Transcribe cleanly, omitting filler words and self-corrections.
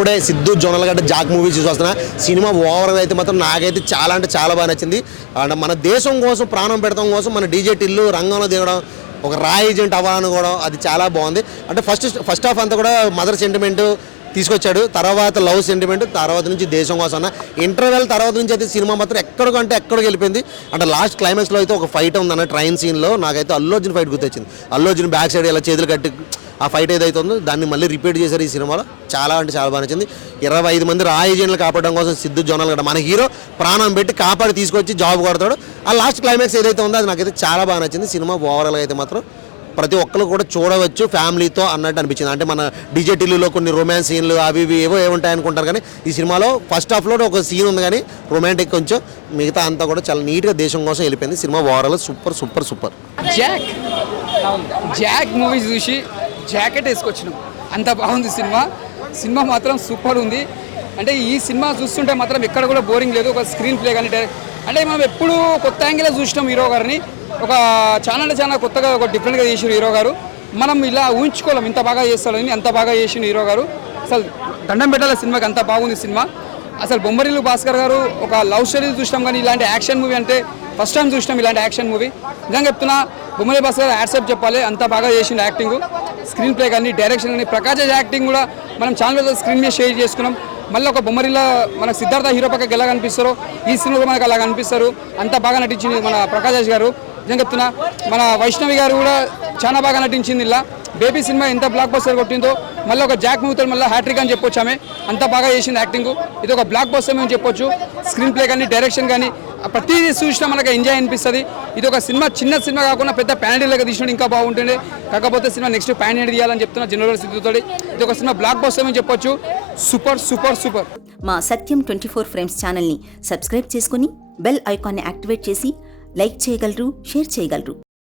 ఇప్పుడే Siddhu Jonnalagadda Jack movie చూసి వస్తున్నా. సినిమా ఓవరాల్ అయితే మాత్రం నాకైతే చాలా అంటే చాలా బాగా నచ్చింది. అండ్ మన దేశం కోసం ప్రాణం పెడతాం కోసం మన డీజే టిల్లు రంగంలో దిగడం, ఒక రా ఏజెంట్ అవ్వాలని కూడా అది చాలా బాగుంది. అంటే ఫస్ట్ హాఫ్ అంతా కూడా మదర్ సెంటిమెంట్ తీసుకొచ్చాడు, తర్వాత లవ్ సెంటిమెంట్, తర్వాత నుంచి దేశం కోసం అన్న ఇంటర్వెల్ తర్వాత నుంచి అయితే సినిమా మాత్రం ఎక్కడికంటే ఎక్కడికి వెళ్ళిపోయింది. అంటే లాస్ట్ క్లైమాక్స్లో అయితే ఒక ఫైట్ ఉందన్న ట్రైన్ సీన్లో, నాకైతే అల్లు అర్జున్ ఫైట్ గుర్తొచ్చింది. అల్లు అర్జున్ బ్యాక్ సైడ్ ఇలా చేతులు కట్టి ఆ ఫైట్ ఏదైతే ఉందో దాన్ని మళ్ళీ రిపీట్ చేశారు ఈ సినిమాలో. చాలా అంటే చాలా బాగా నచ్చింది. 25 మంది రా ఏజెంట్లు కాపాడడం కోసం సిద్ధు జొన్నలగడ్డ మన హీరో ప్రాణం పెట్టి కాపాడి తీసుకొచ్చి జాబ్ కొడతాడు. ఆ లాస్ట్ క్లైమాక్స్ ఏదైతే ఉందో అది నాకైతే చాలా బాగా నచ్చింది. సినిమా ఓవరాల్గా అయితే మాత్రం ప్రతి ఒక్కరు కూడా చూడవచ్చు ఫ్యామిలీతో అన్నట్టు అనిపించింది. అంటే మన డీజే టిల్లులో కొన్ని రొమాన్స్ సీన్లు అవి ఇవి ఏవో ఏముంటాయి అనుకుంటారు, కానీ ఈ సినిమాలో ఫస్ట్ హాఫ్లో ఒక సీన్ ఉంది కానీ రొమాంటిక్ కొంచెం, మిగతా అంతా కూడా చాలా నీట్గా దేశం కోసం వెళ్ళిపోయింది. Cinema overall super super super. Jack movie చూసి జాకెట్ వేసుకొచ్చినాం, అంత బాగుంది సినిమా. సినిమా మాత్రం సూపర్ ఉంది. అంటే ఈ సినిమా చూస్తుంటే మాత్రం ఎక్కడ కూడా బోరింగ్ లేదు. ఒక స్క్రీన్ ప్లే కానీ డైరెక్ట్ అంటే మనం ఎప్పుడు కొత్త యాంగిల్లో చూసినాం హీరో గారిని. ఒక చాలా కొత్తగా ఒక డిఫరెంట్గా చేసిన హీరో గారు. మనం ఇలా ఊహించుకోలేం ఇంత బాగా చేస్తాడని, అంత బాగా చేసిన హీరో గారు. అసలు దండం పెట్టాలి సినిమాకి, అంత బాగుంది సినిమా. అసలు బొమ్మరిల్లు భాస్కర్ గారు ఒక లవ్ స్టోరీ చూసినాం, కానీ ఇలాంటి యాక్షన్ మూవీ అంటే ఫస్ట్ టైం చూసినాం ఇలాంటి యాక్షన్ మూవీ. నిజంగా చెప్తున్నా, బొమ్మరిల్లు భాస్కర్ గారు యాడ్సప్ చెప్పాలి, అంత బాగా చేసిన యాక్టింగ్, స్క్రీన్ ప్లే కానీ డైరెక్షన్ కానీ. ప్రకాష్ యాక్టింగ్ కూడా మనం ఛానల్లో స్క్రీన్ మీద షేర్ చేసుకున్నాం. మళ్ళీ ఒక బొమ్మరిల్లా మనకు సిద్ధార్థ హీరో పక్కకి ఎలా కనిపిస్తారో ఈ సినిమాలో మనకు అలా కనిపిస్తారు. అంత బాగా నటించింది మన ప్రకాష్ గారు. నిజంగా చెప్తున్నా, మన వైష్ణవి గారు కూడా చాలా బాగా నటించింది. ఇలా బేబీ సినిమా ఎంత బ్లాక్ బస్టర్ కొట్టిందో మళ్ళీ ఒక జాక్ మూవీతో మళ్ళీ హ్యాట్రిక్ అని చెప్పొచ్చు. ఆమె అంత బాగా చేసింది యాక్టింగ్. ఇది ఒక బ్లాక్ బస్టర్ అని చెప్పొచ్చు. స్క్రీన్ ప్లే కానీ డైరెక్షన్ కానీ ప్రతిదీ చూసినా మనకు ఎంజాయ్ అనిపిస్తుంది. ఇది ఒక సినిమా చిన్న సినిమా కాకుండా పెద్ద ప్యానడీలాగా తీసినట్టు ఇంకా బాగుంటుండే. కాకపోతే సినిమా నెక్స్ట్ ప్యానడీ తీయాలని చెప్తున్నా జనరల్ సిద్ధుతో. ఇది ఒక సినిమా బ్లాక్ బస్టర్ అని చెప్పొచ్చు. Super super super. మా సత్యం 24 ఫ్రేమ్స్ ఛానల్ని సబ్స్క్రైబ్ చేసుకుని బెల్ ఐకాన్ని యాక్టివేట్ చేసి లైక్ చేయగలరు, షేర్ చేయగలరు.